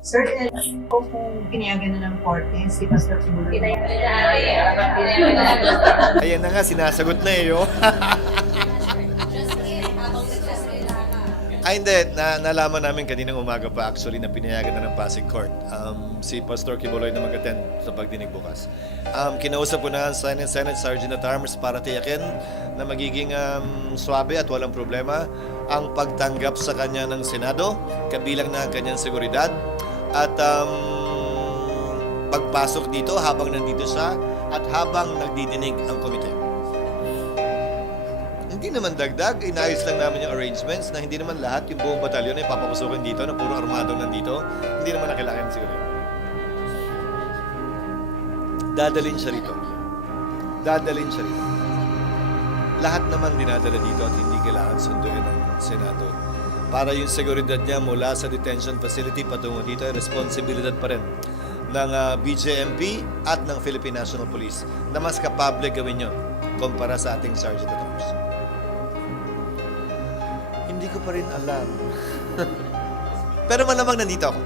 Sir, po kung pinayagan na ng korte si Pastor Kibuloy. Ayan na nga, sinasagot na eh. Oh. Ay, hindi. Nalaman namin kaninang umaga pa actually na pinayagan na ng Pasig Court si Pastor Kibuloy na mag-attend sa pagdinig bukas. Kinausap ko na ang Senate Sergeant at Arms para tiyakin na magiging swabe at walang problema ang pagtanggap sa kanya ng Senado, kabilang na ang kanyang seguridad at pagpasok dito habang nandito siya at habang nagdidinig ang komite. Hindi naman dagdag, inayos lang namin yung arrangements na hindi naman lahat yung buong batalyon ay papapasukin dito na puro armado nandito. Hindi naman na kailangan siguro. Dadalhin siya rito. Dadalhin siya rito. Lahat naman dinadala dito at hindi kailangan sunduin ng Senado. Para yung seguridad niya mula sa detention facility patungo dito ay responsibilidad pa rin ng BJMP at ng Philippine National Police na mas kapable gawin yun kumpara sa ating Sergeant at Arms. Hindi ko pa rin alam. Pero malamang nandito ako.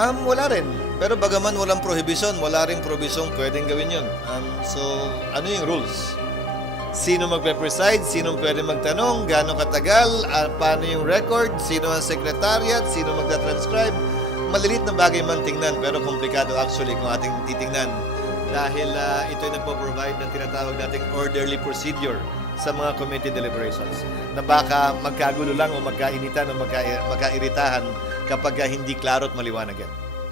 Wala rin. Pero bagaman walang prohibition, wala rin probisyong pwedeng gawin yun. So, ano yung rules? Sino magpe-preside? Sino pwede magtanong? Gaano katagal? Paano yung record? Sino ang secretariat? Sino magta-transcribe? Malilit na bagay man tingnan, pero komplikado actually kung ating titingnan. Dahil ito ay nagpo-provide ng tinatawag nating orderly procedure sa mga committee deliberations na baka magkagulo lang o magkainitan o magkairitahan kapag hindi klaro at maliwanag yan.